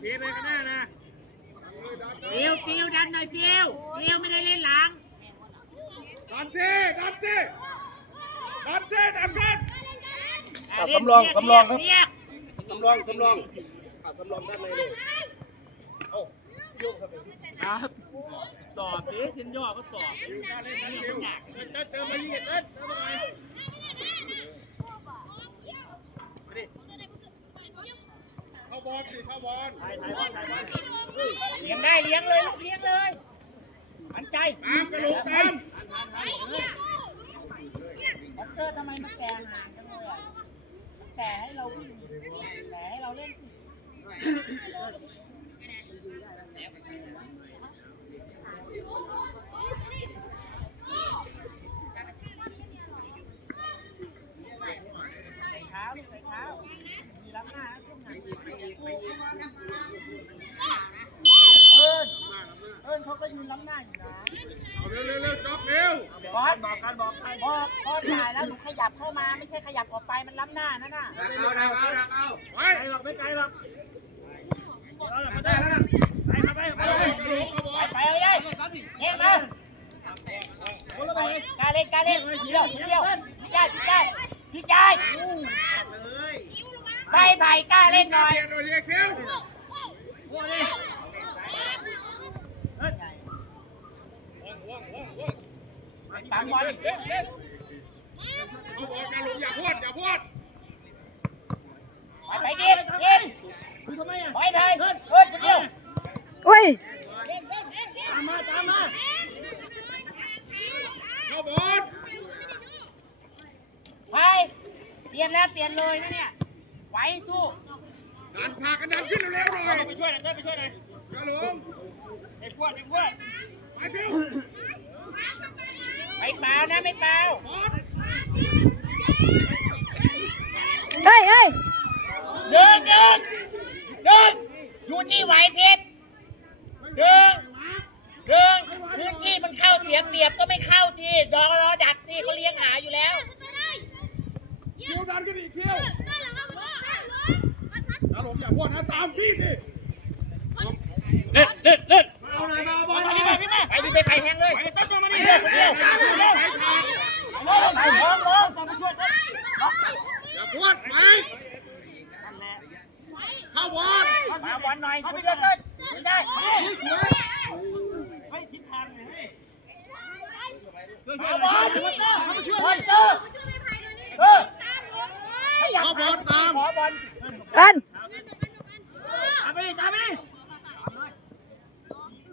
เพไปข้างหน้านะฟิวฟิวดันหน่อยฟิวฟิวไม่ได้เล่นหลังดันสิดันสิดันสิดันกันะเรียกเรียกเรียกสำรองสำรองขับสำรองด้านในเลยครับสอบดิเซนย่อก็สอบเต้นเติมมายิงกันเต้นเติมมาเข้า บอลสิเข้าบอลเลี้ยงได้เลี้ยงเลยลูกเลี้ยงเลย มันใจตามกระโหลกตามด็อกเตอร์ทำไมมันแก่ห่างจังเลยอะแต่ให้เราวิ่งแต่ให้เราเล่น เท้าลูกใส่เท้า มีรับหน้าช่วงไหนเอิญเอิญเขาก็ยืนรับหน้าอยู่นะ เอาเร็วเร็วเร็วจ็อบเร็ว บอส บอกกันบอกกัน พอพอถ่ายแล้วหนูขยับเข้ามาไม่ใช่ขยับออกไปมัน ล้ำหน้านั่นน่ะเอาดักเอาดักเอาไปไกลหรอกไม่ไกลหรอกเอาละมาได้ได้แล้วนะไปครับไปเอาเลยกระโหลกเข้าบอไปลไปเอาได้เฮ้ยมาคนละไปไปกาเล่นกาเล่นเที่ยวเที่ยวพี่จ้าพี่จ้าพี่จ้าไปไปกล้าเล่นหน่อยเปลี่ยนหน่อยดิคิวพวกนี้เฮ้ยตามบอลเอาบอลกระโหลกอย่าพูดอย่าพูด ไปไปดิดิคุณทำไปเลยเฮ้ยเฮ้ยคนเดียวอุ้ยตามมาตามมาเข้าบอลไปเปลี่ยนแล้วเปลี่ยนเลยนะเนี่ยไหวสู้ดันพากันดันขึ้นเร็วๆหน่อยไปช่วยหน่อยเต้ไปช่วยหน่อยกระโหลกไอ้พวกไอ้พวกไปคิวไม่เปล่านะไม่เปล่าเฮ้ยเฮ้ย หนึ่งหนึ่งหนึ่งอยู่ที่ไหวเพชรหนึ่งหนึ่งพื้นที่มันเข้าเสียเปรียบก็ไม่เข้าสิดอกรอดักสิเขาเลี้ยงหาอยู่แล้วคิวดันขึ้นอีกคิวกระโหลกอย่าพูดนะตามพี่สิเล่นเล่นเล่นมาเอาหน่อยมาเอาบอมาลพี่มามาพี่มาไปดิไปไปแทงเลยไปเต้นตัวมาดิเร็วเร็วไปขาดไปมองมองต้องไปช่วยเต้นอย่าพูดไปนั่นแหละ เข้าบอลมาบอลหน่อยคุณเลิศเต้นไม่ได้ไม่ทิศทางเลยช่วยมาช่วยบอลช่วยเต้เขามาช่วยบอลเตอร์เออไม่อยากเข้าบอลตามขอบอลกันตามไปดิตามไปดิ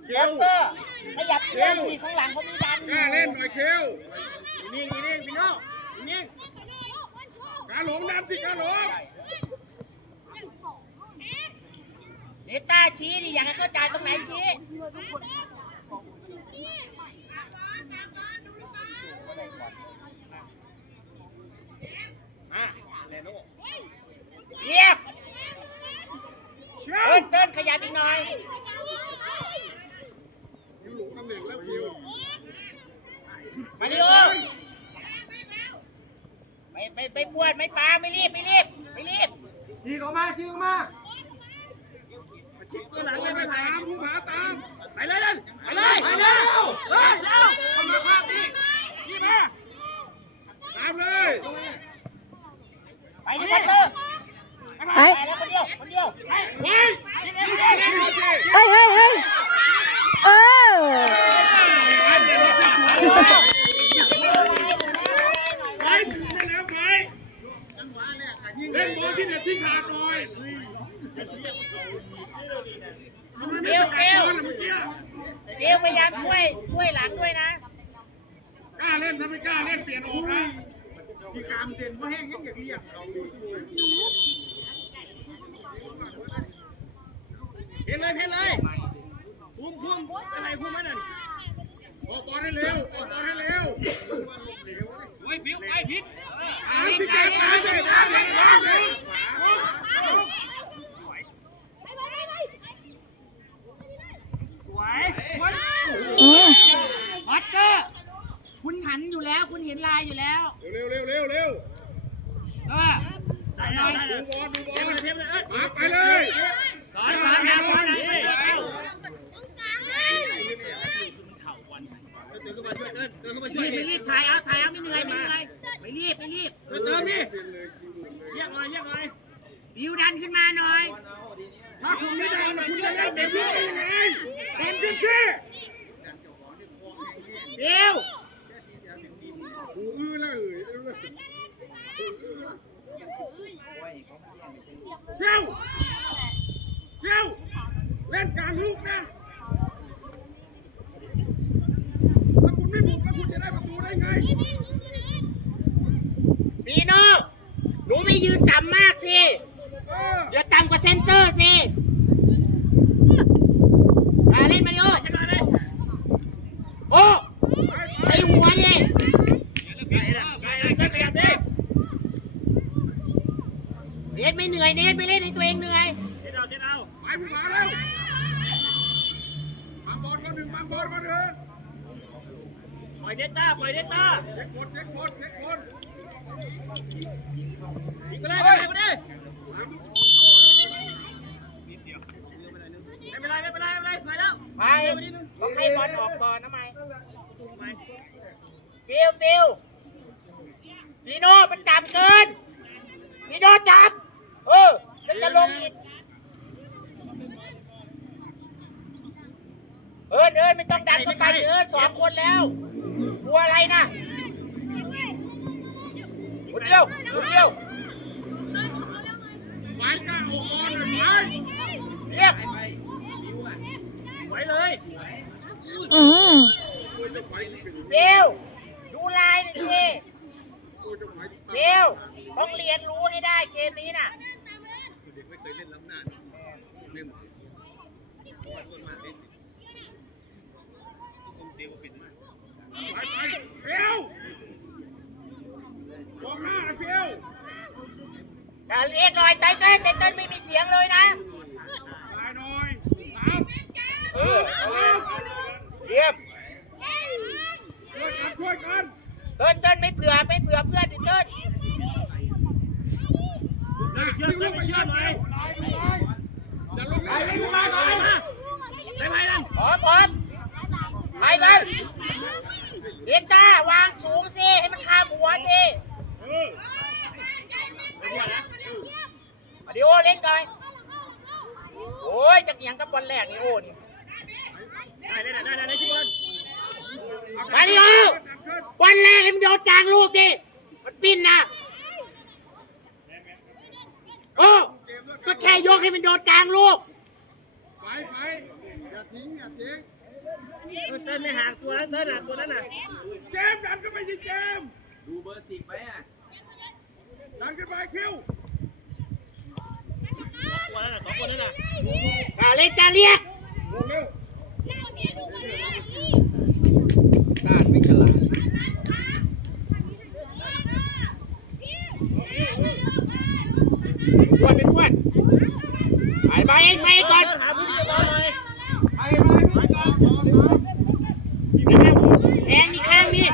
เลี้ยงเตอร์ขยับเชือกสิข้างหลังเขามีดันกล้าเล่นหน่อยคิวนิ่งนิ่งพี่น้องนิ่งกาหลงดันสิกาหลง เนต้าชี้ดิอยากให้เข้าใจตรงไหนชี้อะแน่นอนเรียกคิวเต้นเต้นขยับอีกหน่อยคิวหลงตำแหน่งแล้วคิวมาริโอไม่ไม่ไม่ปวดไม่ฟ้าไม่รีบไม่รีบไม่รีบชี้เขามาชี้เขามา ตัวหลังเลยไปไม่ผ่าตามนผู้หาตามไปเลยเล่นไปเลยไปเร็วเฮ้ยเร็วทำภาพนี่นี่มาตามเลยไปดิพัตเตอร์ไปมาไปไปแล้วคนเดียวคนเดียวไปเฮ้ยนี่เร็วเล่เร็นวดูสิเฮ้ยเฮ้ยเฮ้ยเออ เร็วเร็วเร็วเร็วเอ้าไปเลยสายสายแนวสายไหเจอแวิ่เข้ามาวยเดิเดินรีบถ่ายเอาถ่ายเอาไม่เหนื่ไม่เหนื่ไม่รีบไม่รีบเติมดิเรียอะไรเรียอะไรบิวดันขึ้นมาหน่อย ถ้าคุไม่ดัเด็กวิ่งยังไงดิ้นขึ้นบิว ละเอ่ยเที่ยวเที่ยวเล่นกลางลูกนะถ้าคุณไม่บุกแล้วคุณจะได้ประตูได้ไงปีโน่หนูไม่ยืนต่ำมากสิเอออย่าต่ำกว่าเซนเตอร์สิมาเล่นมาดิโอจังเลยโอ้ไอหัวดิเน็ตไม่เหนื่อยเน็ตไม่เล่นให้ตัวเองเหนื่อย ไปผู้มาแล้วมาบอลมาหนึ่งมาบอลมาหนึ่ง ปล่อยเดต้าปล่อยเดต้า เช็คบอลเช็คบอลเช็คบอล ยิงไปเลยไปเลยไปเลยไม่เป็นไรไม่เป็นไรไม่เป็นไรสวยแล้ว ไปต้องให้บอลออกก่อนนะไม่ฟิลฟิลปีโน่มันต่ำเกินปีโน่จับ เออแล้วจะลงอีก เอิญเอิญไม่ต้องดันเข้าไปเอิญสองคนแล้วกลัวอะไรนะคนเดียวคนเดียวไปกล้าออกบอลเลยไปเรียกไหวเลยอืมโอ้ยจะไฟนี่เป็นเบลดูลายหน่อยสิโอ้ยจะไฟเบลต้องเรียนรู้ให้ได้เกมนี้น่ะเด็กไม่เคยเล่นล้ำหน้าเล่น ไปไปเฟลมองหน้านะเฟลอย่าเรียกหน่อยไตเติ้ลไตเติ้ลไม่มีเสียงเลยนะ ตายหน่อยตามเออเอาแล้วเยี่ยมช่วยกันช่วยกันเติ้ลเติ้ลไม่เผื่อไม่เผื่อเพื่อนดิเติ้ลอย่าเชื่ออย่าเชื่อหน่อยอย่าลงเลย ไปขึ้นมาหน่อย ไปไปนั่น พร้อมพร้อมไปไปเดนต้าวางสูงสิให้มันข้ามหัวสิ เออ มาดิโอเล่นหน่อยโอ้ยจักเอียงกับบอลแรกนี่โอ้นี่ ได้ได้ได้ได้ได้ที่บอล มาดิโอบอลแรกให้มันโดนกลางลูกดิมันปิ้นนะโอ้ก็แค่ยกให้มันโดนกลางลูก ไปไปอย่าทิ้งอย่าทิ้ง เต้นไม่ห่างตัวนั้นเต้นอะตัวนั้นอะ เกมดันก็ไม่ใช่เกม ดูเบอร์สิบไหมอะ ดันขึ้นไปคิวตัวนั้นอะสองคนนั้นอะอ่าเล่นจาเรียกลงเร็วต้านไม่ฉลาดอ้วนเป็นอ้วนไปไปเองไปเองก่อน หาพื้นที่บอลหน่อย ไปไปไปต่อต่อต่อ แทงนี่ข้างนี่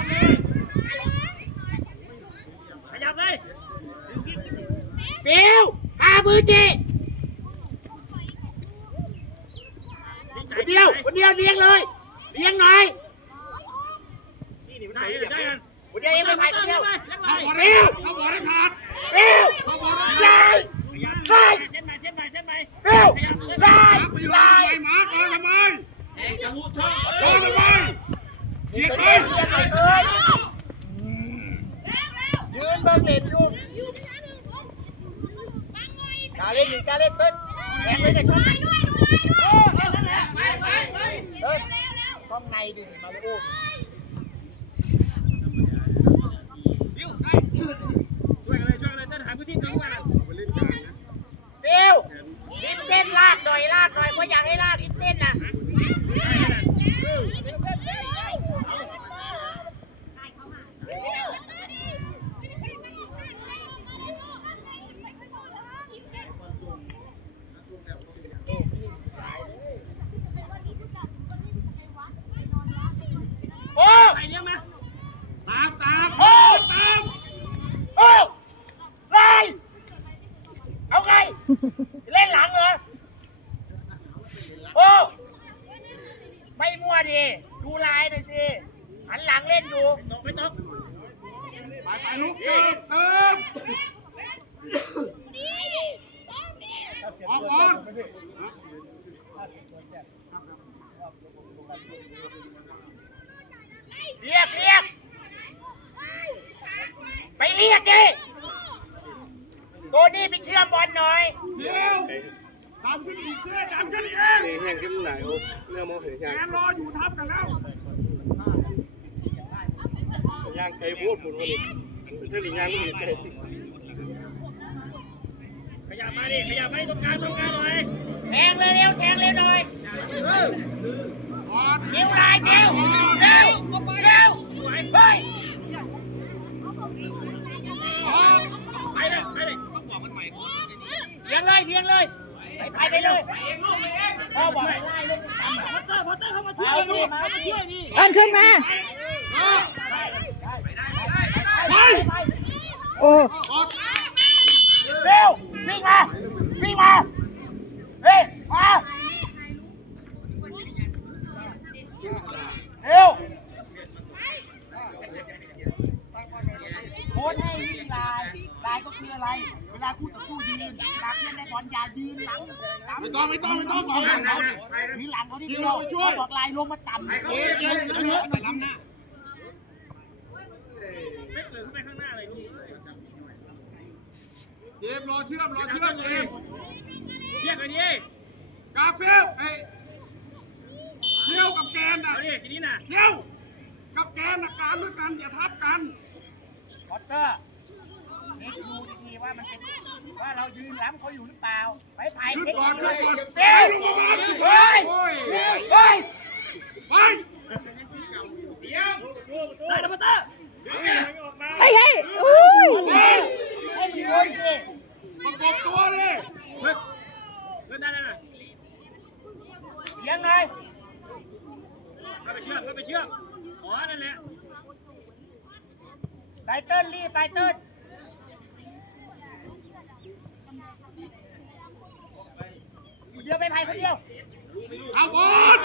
ขยับเลย เบลหาพื้นที่คนเดียวคนเดียวเลี้ยงเลยเลี้ยงหน่อย นี่นี่ได้ได้กัน คนเดียวเองไม่ไปคนเดียว เอาบอล เบ ได้ ล เอาบอลได้ขาด เบล เอาบอลได้ ไล่ ใช่เส้นไปเส้นไปเส้นไป เบล ไล่ขาดไปอยู่ไล่ทำไมมาร์คเอาทำไมจะหูช่องเอาทำไมเหยียดไปเลี้ยงหน่อยเอ้ยยืนเบิ่งเล่นอยู่กาเล่นหนึ่งกาเล่นเต้นแทงเลยแต่ช่องไหนเออนั่นแหละไปไปไปเต้นช่องในดิมาเลยโอ้ ช่วยกันเลยช่วยกันเลยเต้นหาพื้นที่ตรงนี้มา ไปเล่นกลางนะ เบลริมเส้นลากหน่อยลากหน่อยเพราะอยากให้ลากริมเส้นน่ะ โอ้ ไปเลี้ยงมา ตามตาม โอ้ ตาม โอ้ไงเอาไง เล่นหลังเหรอ โอ้ ไม่มั่วดิ ดูลายหน่อยสิ หันหลังเล่นอยู่ ตกไม่ตก ไปไปลุกเติมเติม เรียกเรียก ไปเรียกดิโกนี่ไปเชื่อมบอลหน่อย เดี๋ยวตามขึ้นอีกเสื้อตามขึ้นอีกเอง นี่แห้งขึ้นไหนโอ้เรื่องมองเห็น แก ยัง รออยู่ทับกันแล้ว ย่างไก่พูดหมดวันนี้ ถ้าหลีย่างก็มีไก่ขยับมาดิขยับมาตรงกลางตรงกลางหน่อยแทงเร็วแทงเร็วหน่อยเร็วลายเร็วเร็วเร็วสวยเฮ้ยไปเลยไปเลยบอกมันใหม่เลี้ยงเลยเลี้ยงเลยไปไปเลยไปเองลูกไปเองพ่อบอกให้ไล่ลูกตามพอตเตอร์พอตเตอร์เข้ามาช่วยดิเข้ามาช่วยดิเอินขึ้นมา ไปโอ้เร็ววิ่งมาวิ่งมาเฮ้ยมาเร็วโค้ชให้วิ่งลายลายก็คืออะไร เวลาคู่ต่อสู้ยืนเวลาเพื่อนได้บอลอย่ายืนหลังหลังไม่ต้องไม่ต้องไม่ต้องก่อนหลังเขามีหลังเขาที่เดียวช่วยบอกลายลงมาต่ำเอ๊ะเอ๊ะเอ๊ะไม่เปิดขึ้นไปข้างหน้าเลยลูก เจมรอเชื่อมรอเชื่อมเจมเรียกไปดิกาเฟลไอ้เที่ยวกับแกนน่ะเอาดิทีนี้น่ะเที่ยวกับแกนน่ะการด้วยกันอย่าทับกันพอตเตอร์เช็คดูดีๆว่ามันเป็นว่าเรายืนล้ำเขาอยู่หรือเปล่าไปไผ่ขึ้นเช็คก่อนดูขึ้นก่อนเฮ้ยลงมาขึ้นเฮ้ยโอ้ยเฮ้ยไปได้แล้วพอตเตอร์ออกมา เฮ้ยเฮ้ยอุ้ยให้ดีคนสิประกบตัวเลยเฮ้ยได้ได้ได้เลี้ยงเลยเข้าไปเชื่อมเข้าไปเชื่อมอ๋อ นั่นแหละไตเติ้ลรีบไตเติ้ลเดียวไปไผ่คนเดียวเอาบอล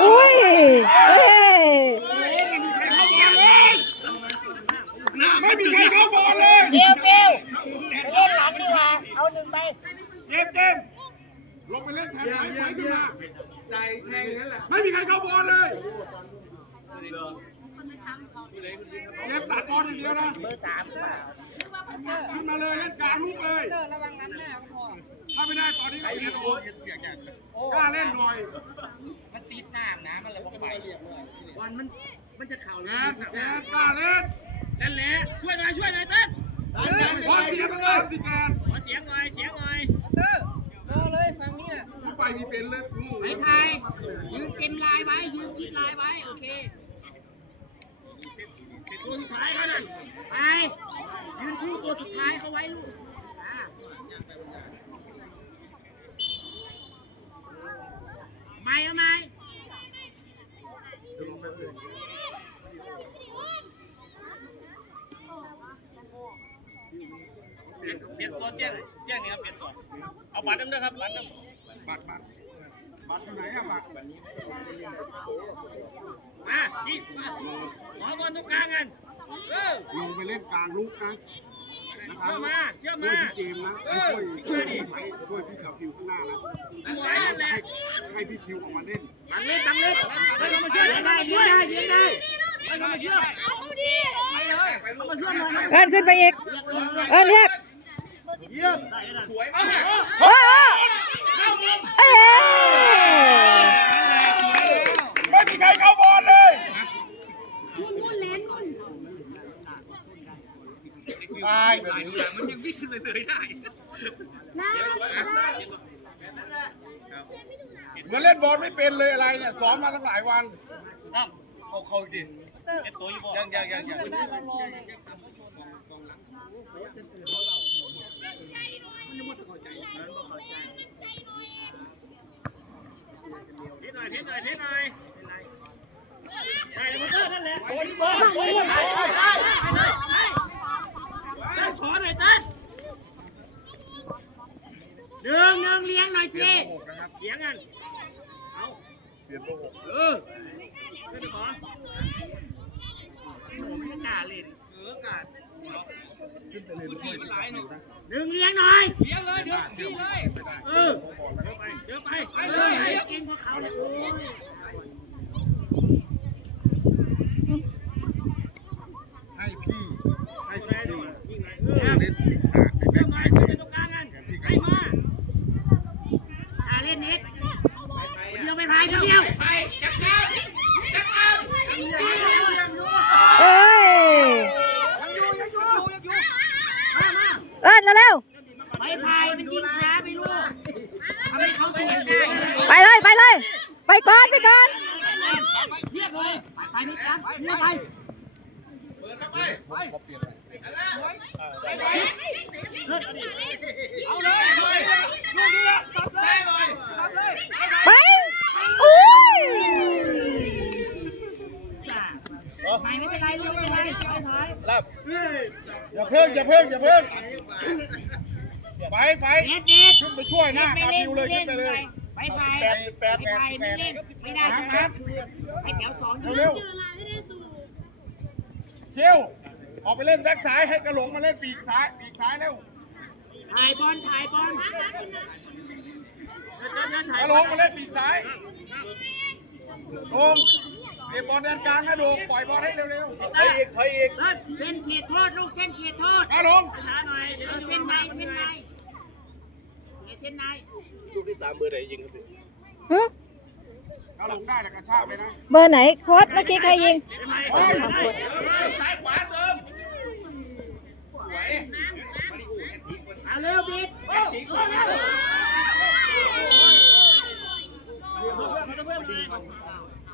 อุ้ยเอ้ยไม่มีใครเข้าบอลเลยเดียวเดียวไปเล่นหลังดีกว่า เอาหนึ่งไปเจมส์เจมส์ลงไปเล่นแทนสายไฟขึ้นมาใจแทงนั้นแหละไม่มีใครเข้าบอลเลยเจมส์ตัดบอลอย่างเดียวนะเบอร์สามหรือเปล่าขึ้นมาเลยเล่นกลางลูกเลย ถ้าไม่ได้ตอนนี้ก็เปลี่ยนโอ้กล้าเล่นหน่อย มันติดน้ำนะ มันเลยบอกไปบอลมัน มันจะเข่าแกนแกนกล้าเล่นนั่นแหละช่วยหน่อยช่วยหน่อยเต้นบอลเสียไปเลยสิแกนขอเสียงหน่อยเสียงหน่อยผู้ไปมีเป็นเลยไปไผ่ยืนเต็มลายไว้ยืนชิดลายไว้โอเคตัวสุดท้ายเขานั่นไปยืนคู่ตัวสุดท้ายเขาไว้ลูกอ่า ไม่เอาไหมเปลี่ยนตัวแจ้งแจ้งนี่ครับเปลี่ยนตัว เอาบัตรนึงด้วยครับบัตรนึงบัตรบัตรบัตรอยู่ไหนอะบัตรมาที่หมอบอลตรงกลางกันเออลงไปเล่นกลางลูกนะ เชื่อบมาเชื่อช่วยมาพี่เจมส์นะช่วยช่วยช่วยพี่ขับคิวข้างหน้านะนั่นแหละนั่นแหละให้พี่คิวออกมาเล่นบังเล่นบังเล่นให้เขามาช่วยให้เขามาช่วยได้ยืนได้ให้เขามาช่วยเขามาช่วยหน่อยนะเอินขึ้นไปอีกเอินเรียกสวยมากโอ้เอ้ย ไม่มีใครเข้าบอลเลย ตายแบบนี้มันยังวิ่งเลยเลยได้เหมือนเล่นบอลไม่เป็นเลยอะไรเนี่ยซ้อมมาตั้งหลายวันนั่นเอาเขาดิเป็นตัวอยู่บ่ยังยังยังยังพิษหน่อยพิษหน่อยพิษหน่อยได้เลยมอเตอร์นั่นแหละโอ้ยบอลโอ้ยได้ได้ได้ขอหน่อยตั้น หนึ่ งหนึ่งเลี้ยงหน่อยสิเสียงกัน เอาเปลี่ยนตัวหกเออขึ้นไปขอไม่กล้าเล่นเออกาดหนึ่งเลี้ยงหน่อยเลี้ยงเลยเดี๋ยวซี่เลย เออเดี๋ยวไปไปเอเลอยให้กินพวกเขาเลยโอ้ยให้พี่ ให้พี่คิวเออเล่นปรึกษาให้เดี๋แม่ยวไปสาย ซื้อไปตรงกลางกันให้มา อ่าเล่นเน็ตคนเดียวไปพายคนเดียวไปจัดการจัดการเอ้ยยังอยู่ยังอยู่ยังอยู่เอ้ยเร็วไปพายมันยิงช้าไปลูกทำให้เขาถูกได้ๆไปเลยไปเลยไปก่อนไปก่อนเรียกเลยไปไม่กันเลี้ยงไปเอาเลยลูกนี้ตัดเลยตัดเลย ไปอุ้ยไปไม่เป็นไรลูกไม่เป็นไรไปถอยอย่าเพิ่งอย่าเพิ่งอย่าเพิ่งไฟไฟเน็ตเน็ตขึ้นไปช่วยหน้าไม่คาเล่นฟิวเลไม่ยขึ้นนไปเลยไปพายแปดสิบแปไปแปดแปไม่ดเล่นไม่ได้ครับไปแถวสองอยู่เร็วเที่ยว ออกไปเล่นแบ็คซ้ายให้กระหลงมาเล่นปีกซ้ายปีกซ้ายเร็วถ่ายบอลถ่ายบอลกระหลงมาเล่นปีกซ้ายโดมเก็บบอลแดนกลางนะโดมปล่อยบอลให้เร็วๆถอยอีกถอยอีกเส้นเขตโทษลูกเส้นเขตโทษกระหลงช้าหน่อยเดี๋ยวเออเส้นในเส้นในเส้นในลูกที่สามเบอร์ไหนยิงครับพี่หึกระหลงได้แต่กระชากไปนะเบอร์ไหนโค้ดเมื่อกี้ใครยิงเฮ้ยซ้ายขวาเติม เอาเร็วบิ๊ก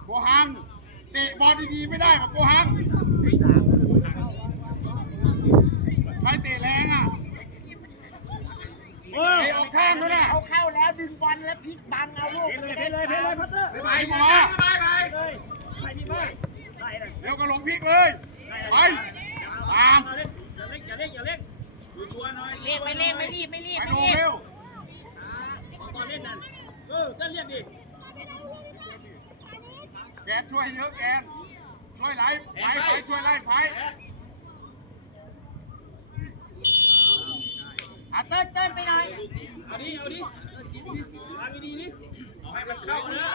โกหังเตะบอลดีๆไม่ได้กับโกหังใครเตะแรงอะโอ้เตะออกข้างเขาน่ะเขาเข้าแล้วดึงบอลแล้วพลิกบังเอาลูกเพเลยเพเลยเพเลยพัตเตอร์ไปหมอไปไปเลยไปดีมากได้เลยเดี๋ยวก็ลงพลิกเลยไปตาม อย่าเล่นอย่าเล่นอย่าเล่นดูชัวร์หน่อยเล่นไม่เล่นไม่รีบไม่รีบไปไม่โดรีบเร็วตอนเล่นนั่นเออเต้นเรียกดิแกนช่วยเยอะแกนช่วยไล่ไล่ไฟช่วยไล่ไฟเอาเต้นเต้นไปหน่อยเอาดิเอาดิทำดีดิเอาให้มันเข้าเนอะ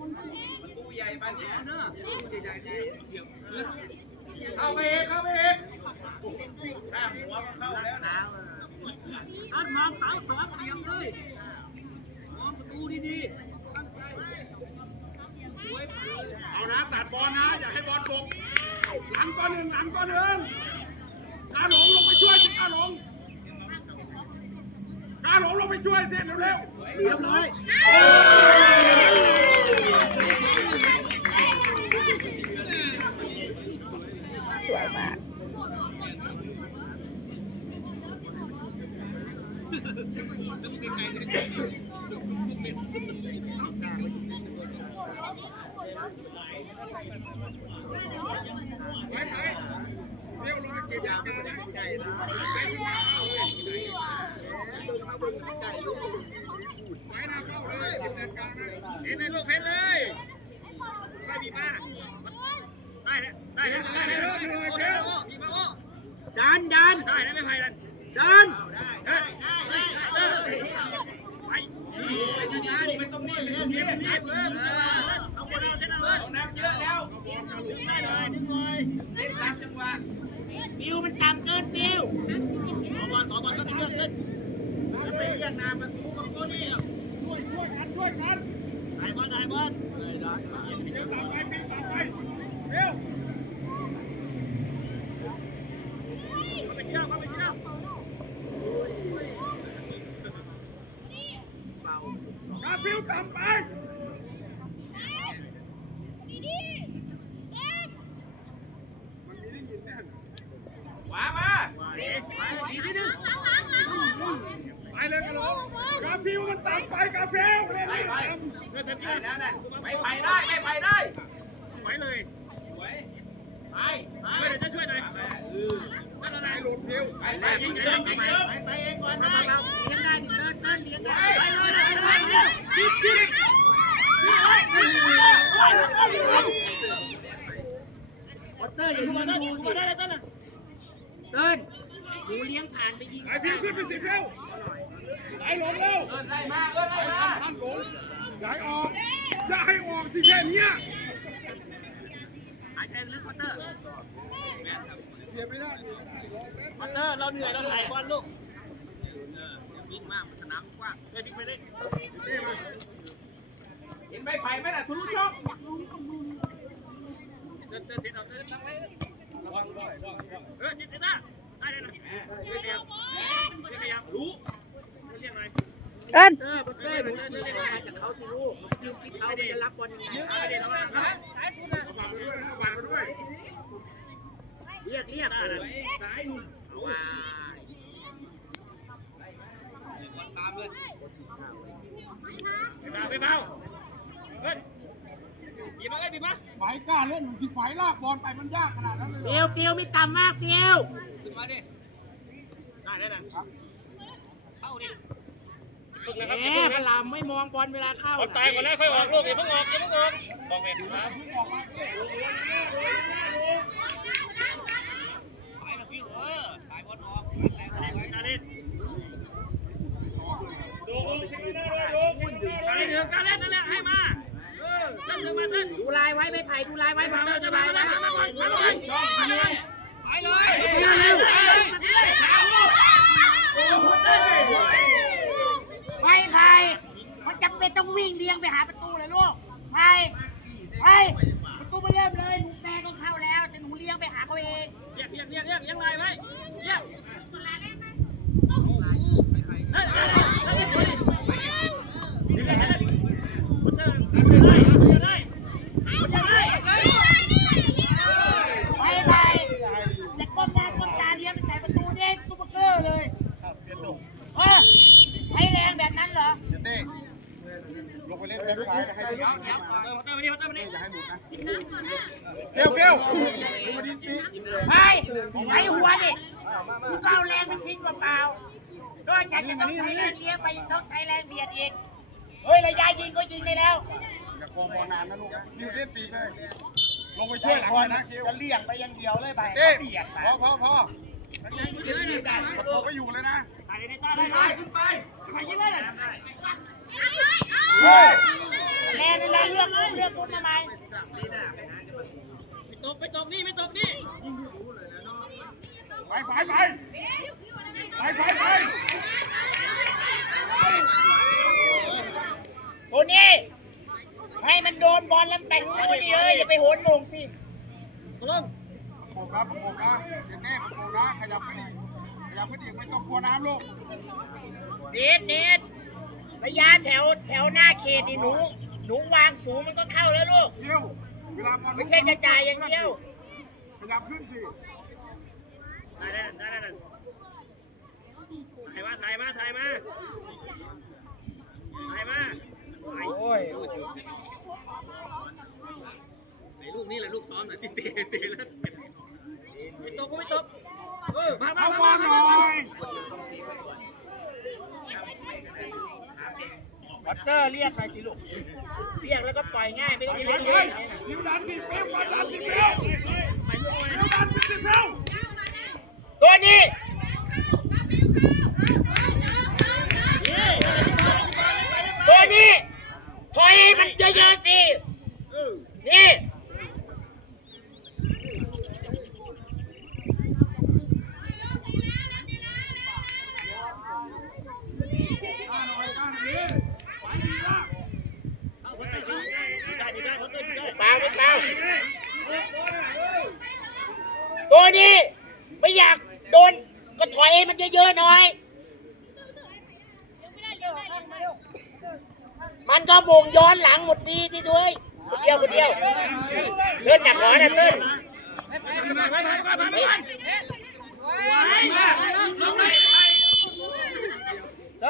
มันกูใหญ่ปานนี้เนอะเข้าไปเองเข้าไปเอง ข้ามหัวมันเข้าแล้วนะอัดมองเสาสองเสียงเลยมองประตูดีๆเอานะตัดบอลนะ อย่าให้บอลตกหลังตัวหนึ่งหลังตัวหนึ่งกาหลงลงไปช่วยสิกาหลงกาหลงลงไปช่วยสิเร็วๆเรียบร้อยสวยมาก ไปไปเร็วลงไปเก็บยากันนะไก่นะไปนะเข้าเลยเก็บแดนกลางนะเห็นในลูกเพชรเลยได้บีมาได้แล้วได้แล้วได้แล้วได้แล้วโอ้โหบีมาโอ้ดันดันได้แล้วไม่ไผ่ดันดันได้ได้ได้ไปไม่ ต้องนี่ไม่ต้องนี่ไม่ต้องนี่เอาคนเอาเส้นเลยน้ำเยอะแล้วดึงได้เลยดึงเลยเล่นตามจังหวะฟิวมันต่ำเกินฟิวขอบอลขอบอลก็ไปเลือกขึ้นแล้วไปเรียกนามประตูประตูนี่ช่วยช่วยกันช่วยกันได้บอลได้บอลเร็วตามไปพี่ตามไปเร็ว เข้าไปเชื่อเข้าไปเชื่อ กาฟิวตามไปมันมีได้ยินแน่ ขวามาไปเลยกันหรอกาฟิวมันตามไปกาฟิวเล่นไปไม่ไปเพื่นเต็มที่แล้วนะไปไปได้ไม่ไปได้ไปเลยไปไปจะช่วยหน่อยเออนั่นอะไรหลุดฟิวไปไปยิงเยอะยิงเยอะไปไปเองก่อนได้เลี้ยงได้เต้นเต้นเลี้ยงได้ไปเลยไปเลยยิงยิงวอเตอร์อย่าลืมดูสิ ได้ได้ได้เต้นหนูเลี้ยงผ่านไปยิงไอ้ฟิวขึ้นไปสิฟิวไหลหลงเร็วเอินไล่มาเอินไล่มาท่านหลงอย่าให้ออก อย่าให้ออกสิแค่เนี้ยหายใจลึกพัตเตอร์เปลี่ยนไม่ได้พัตเตอร์เราเหนื่อยเราถ่ายบอลลูกวิ่งมากสนามกว้างเลยวิ่งไปเลยเห็นใบไผ่ไหมล่ะทุลุชอบเดินเดินเดินเอาเดินตั้งไว้ระวังด้วย เออจิตตาได้เลยนะเรียกเรียกเรียกรู้เรียกอะไรเอิ้นเตอบัตเตอร์หนูฉีกมาจากเขาสิลูกยืนที่เขามันจะรับบอลยังไงไม่ได้ทำอะไรนะสายสุดนะฝากไปด้วยนะฝากไปด้วย เรียกเรียกสายนุ่นว้าตามเลยไปเฝ้าเฮ้ย บีบมาเลยบีบมาไฟกล้าเล่นสิไฟลากบอลไปมันยากขนาดนั้นเลยเหรฟิอลฟิลไม่ต่ำมากฟิลขึ้นมาดิได้ได้นะเข้าดิฝึกนะครับแหมพลามไม่มองบอลเวลาเข้าบอลตายก่อนนะค่อยออกลูกอย่าเพิ่งออกอย่าเพิ่งออกบอกแม่ครับไปแล้วพี่เออตายบอลออกการเล่นดูเช็คได้เลยดูการเล่นเถอะการเล่นนั่นแหละให้มาเออเต้นเถอะมาเต้น ดูลายไว้ไม่ไผ่ดูลายไว้บัตเตอร์ดูลายไว้ช่องไปเลยไปเลยไผ่ไผ่มันจำเป็นต้องวิ่งเลี้ยงไปหาประตูเลยลูกไผ่ไผ่ประตูมาเริ่มเลยหนูแปรก็เข้าแล้วแต่หนูเลี้ยงไปหาเขาเองเรียกเรียกเรียกเรียกยังไงไว้เรียกเฮ้ยเฮ้ยเฮ้ยเฮ้ยเฮ้ยเรียกกันเลยมันเดินสั่งเลยมันเลยมันเลย ไปไปจะก้มหน้าก้มตาเลี้ยงไปใส่ประตูเด้งตุ๊กเกอร์เลยเออใช้แรงแบบนั้นเหรอ เต้ลงไปเล่นแบ็คซ้ายนะให้พี่ เออมาเติมมาดิมาเติมมาดิ อย่าให้หลุดนะเกลเกลดูมาดิปี ไปไอ้หัวดิ กูก็เอาแรงไปทิ้งเปล่าๆนอกจากจะต้องใช้แรงเลี้ยงไปยังต้องใช้แรงเบียดอีกเฮ้ยระยะยิงก็ยิงได้แล้วอย่ากองบอลนานนะลูกนะยืดเล่นปีเลยลงไปช่วยหลังเลยนะจะเลี่ยงไปย่างเดียวเลยไปเบียดพอพอพอยังยังยังยังได้ประตูก็อยู่เลยนะถ่ายในได้ไหมขึ้นไปไปยิงเลยเฮ้ยแรงนแรงเลือกเลือกกูทำไมไม่ตกไม่ตกนี่ไม่ตกนี่ ไปไปไปไปไปไปตัวนี้ให้มันโดนบอลแล้วแบ่งมือดิเอ้ยอย่าไปโหนโมงสิตกลงโบกนะโบกนะเต้เต้โบกนะขยับขึ้นอีกขยับขึ้นอีกไม่ต้องกลัวน้ำลูกเน็ตเน็ตระยะแถวแถวหน้าเขตนี่หนู หนูวางสูงมันก็เข้าแล้วลูกเกลเวไม่ใช่จะจ่ายอย่างเดียวขยับขึ้นสิ ได้ได้ได้ถ่ายมาถ่ายมาถ่ายมาถ่ายมาโอ้ยไอ้ลูกนี่แหละลูกซ้อมน่ะที่เตะเตะแล้วไม่ตกก็ไม่ตกเออมามาเอาบมามามาอยบัตเตอร์เรียกใครสิลูก เรียกแล้วก็ปล่อยง่ายไม่ต้องเลี้ยงเยอะนิ้วดันสิเป๊ะฟันดันสิเป๊ะนิ้วดันสิเป๊ะตัว นี้ ตัวนี้ถอยมันเยอะๆสิ นี่ ก้าหน่อยก้าหน่อยดิไปดีละ ได้ดีได้เขาเต้นได้ ฟาวไม่ฟาวตัวนี้ ไม่อยากโดนก็ถอยให้มันเยอะๆหน่อย มันก็โมงย้ อนหลังหมดดีที่ด้วยคนเดียวคนเดียวเล่นหนักขอนะเต้นมาไปไปไปไปไปเต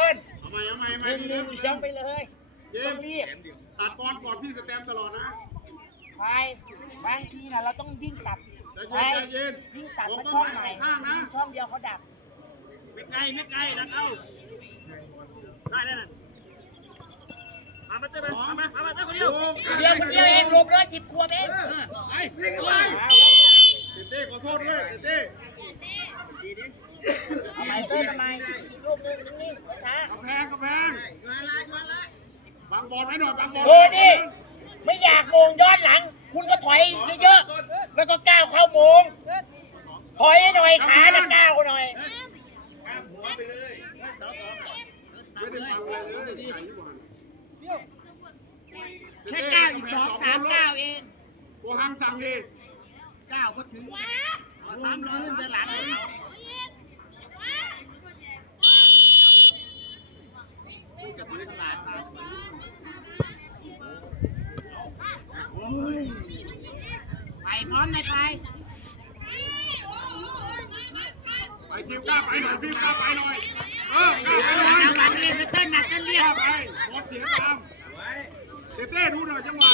้นเอาใหม่เอาใหม่หนึ่งหนึ่งเลี้ยงไปเลยเจมตัดบอลก่อนพี่สแตมตลอดนะไปบางทีนะเราต้องวิ่งกลับใจไปวิ่งกลับมาช่องใหม่ช่องเดียวเขาดับ ไม่ไกลไม่ไกลดันเอาได้ได้นั่น มามาเต้นมามามามาเต้นคนเดียวเดียวคนเดียวเองรวมร้อยสิบขวบเองไปวิ่งกันไปเต้เต้ขอโทษด้วยเต้เต้ดินทำไมลูกนึงนิ่งๆช้ากำแพงกำแพงบังบอลไว้หน่อยบังบอลเออนี่ไม่อยากโมงย้อนหลัง คุณก็ถอยเยอะๆแล้วก็ก้าวเข้าโมงถอยให้หน่อยขาจะก้าวหน่อยไม่ได้ฟังเลย ค่เก้าอีกสองสามเก้าเองตัวหังสั่งดีก้าก็ถึงสามลื่นจะหลังไปพร้อมเลยไปไปทีมกล้าไปหน่อยทีมกล้าไปหน่อยเออกล้าไปหน่อยหลังเรียนเต้นหนักเต้นเรียกล้าบไปบอลเสียงตาม เต้เต้ดูหน่ยจังหวะ